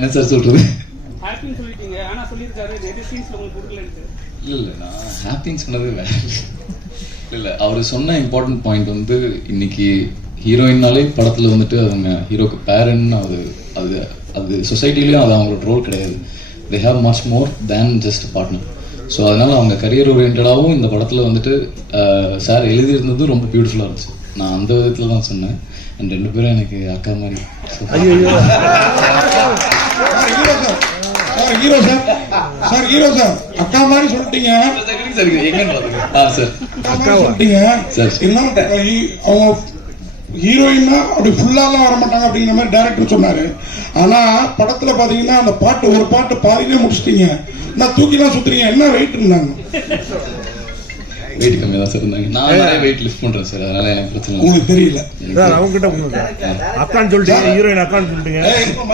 என்ன சார் சொல்றது? இல்ல இல்ல நான் ஹாப்பின்னு சொன்னது வேற இல்ல. இல்ல அவர் சொன்ன இம்பார்ட்டன்ட் பாயிண்ட் வந்து இன்னைக்கு ஹீரோயின்னாலே படத்துல வந்துட்டு அவங்க ஹீரோக்கு பேரன் அது அது அது சொசைட்டிலையும் அது அவங்களோட ரோல் கிடையாது. They have much more than just partner so அதனால அவங்க கரியர் ஓரியன்டாகவும் இந்த படத்துல வந்துட்டு சார் எழுதியிருந்தது ரொம்ப பியூட்டிஃபுல்லாக இருந்துச்சு. நான் அந்த விதத்துல தான் சொன்னேன். அண்ட் ரெண்டு பேரும் எனக்கு அக்கா மாதிரி. Sir hero sir. Sir hero sir. அக்கா மாதிரி சொல்லிட்டீங்க. ஆ சார். அக்கா சொல்லிட்டீங்க. சரி. இருந்தாலும் ஹீ- அவங்க ஹீரோயின்னா அப்படி ஃபுல்லாலாம் வர மாட்டாங்க அப்படிங்கிற மாதிரி டேரக்டர் சொன்னாரு. ஆனா படத்துல பாத்தீங்கன்னா அந்த பாட்டு ஒரு பாட்டு பாதியிலே முடிச்சிட்டீங்க. நான் தூக்கிலாம் சுத்துறீங்க. என்ன வெயிட் இருந்தாங்க வெயிட் கம்மியாக தான் சார் இருந்தாங்க. நான் நிறைய வெயிட் லிஃப்ட் பண்றேன் சார் அதனால எனக்கு பிரச்சனை உங்களுக்கு தெரியல. சார் அவங்க கிட்ட கொடுங்க அக்கான்னு சொல்லிட்டீங்க ஹீரோயின் அக்கான்னு சொல்லிட்டீங்க.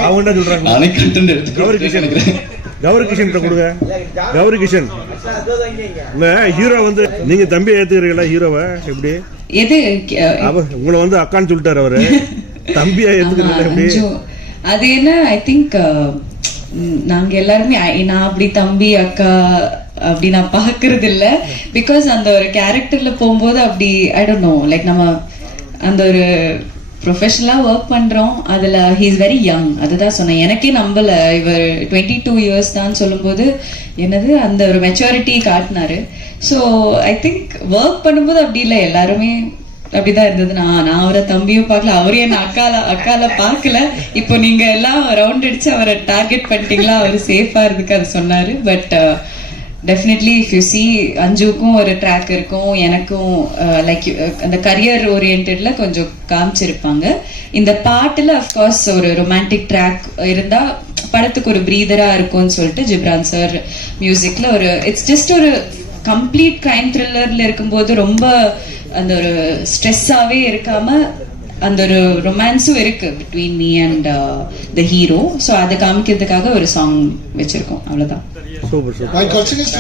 அவங்க என்ன சொல்றாங்க. நானே கண்டென்ட் கௌரி எடுத்து கிஷன். நினைக்கிறேன். கௌரி கிஷன் கிட்ட கொடுங்க. கௌரி கிஷன். இல்ல ஹீரோ வந்து நீங்க தம்பி ஏத்துக்கிறீங்களா ஹீரோவை? எப்படி? எது? உங்களை வந்து அக்கான்னு சொல்லிட்டாரு அவரு. தம்பியா ஏத்துக்கிறீங்களா ஆமா, எப்படி. அது என்ன ஐ திங்க் நாங்க எல்லாருமே நான் அப்படி தம்பி அக்கா அப்படி நான் பார்க்கறது இல்ல பிகாஸ் அந்த ஒரு கேரக்டர்ல போகும்போது அப்படி ஐ டோன்ட் நோ லைக் நம்ம அந்த ஒரு ப்ரொஃபஷனலாக ஒர்க் பண்றோம். அதுல ஹீ இஸ் வெரி யங் அதுதான் சொன்னேன். எனக்கே நம்பல. இவர் டுவெண்ட்டி டூ இயர்ஸ் தான் சொல்லும்போது என்னது அந்த ஒரு மெச்சூரிட்டி காட்டினாரு. ஸோ ஐ திங்க் ஒர்க் பண்ணும்போது அப்படி இல்லை. எல்லாருமே அப்படிதான் இருந்தது. நான் நான் அவரை தம்பியும் பார்க்கல. அவரையும் என்ன அக்கால அக்கால பார்க்கல. இப்போ நீங்க எல்லாம் ரவுண்ட் அடிச்சு அவரை டார்கெட் பண்ணிட்டீங்களா? அவர் சேஃபா இருக்கு அது சொன்னாரு. But definitely if you see அஞ்சுக்கும் ஒரு ட்ராக் இருக்கும். எனக்கும் uh, லைக் uh, அந்த கரியர் ஓரியன்டில் கொஞ்சம் காமிச்சிருப்பாங்க. இந்த பாட்டில் அஃப்கோர்ஸ் ஒரு ரொமான்டிக் ட்ராக் இருந்தால் படத்துக்கு ஒரு ப்ரீதராக இருக்கும்னு சொல்லிட்டு ஜிப்ரான் சார் மியூசிக்கில் ஒரு இட்ஸ் ஜஸ்ட் ஒரு கம்ப்ளீட் கிரைம் த்ரில்லரில் இருக்கும்போது ரொம்ப அந்த ஒரு ஸ்ட்ரெஸ்ஸாகவே இருக்காமல் அந்த ஒரு ரொமான்ஸும் இருக்கு between me and the hero so அதை காமிக்கிறதுக்காக ஒரு சாங் வச்சிருக்கோம். அவ்வளோதான் Sober sober. Ben kaçını istiyorum?